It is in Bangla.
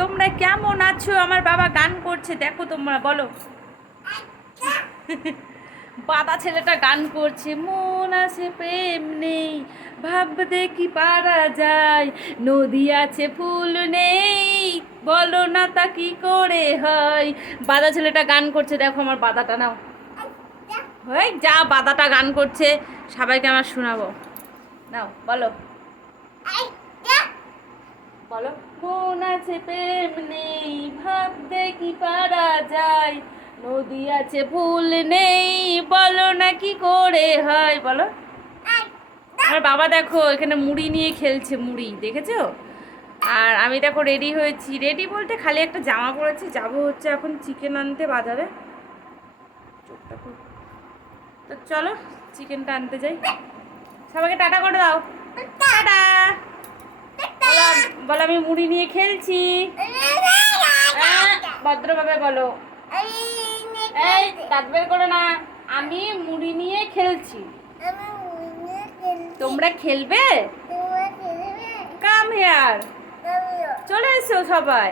তোমরা কেমন আছো? আমার বাবা গান করছে, দেখো তোমরা, বলো। বাবা ছেলেটা গান করছে, মন আছে, প্রেম নেই, ভাবতে কি পারা যায়? নদী আছে, ফুল নেই, বলো না তা কি করে হয়? বাদা ছেলেটা গান করছে, দেখো আমার বাদাটা নাও। ওই যা, বাদাটা গান করছে, সবাইকে আমার শোনাবো। নাও, বলো। বলো, মন আছে প্রেম নেই ভাবতে কি পারা যায়। নদী আছে ফুল নেই, বলো না কি করে হয়? বলো। আমার বাবা দেখো, এখানে মুড়ি নিয়ে খেলছে, মুড়ি, দেখেছ? আর আমি দেখো রেডি হয়েছি। রেডি বলতে খালি একটা জামা পরেছি, যাব হচ্ছে এখন চিকেন আনতে বাজারে। তো চলো চিকেনটা আনতে যাই। সবাইকে টাটা করে দাও। বলো আমি মুড়ি নিয়ে খেলছি। ভদ্রভাবে বলো। এই দাঁত বের করো না। আমি মুড়ি নিয়ে খেলছি। তোমরা খেলবে? কাম হেয়ার চলে এসো সবাই।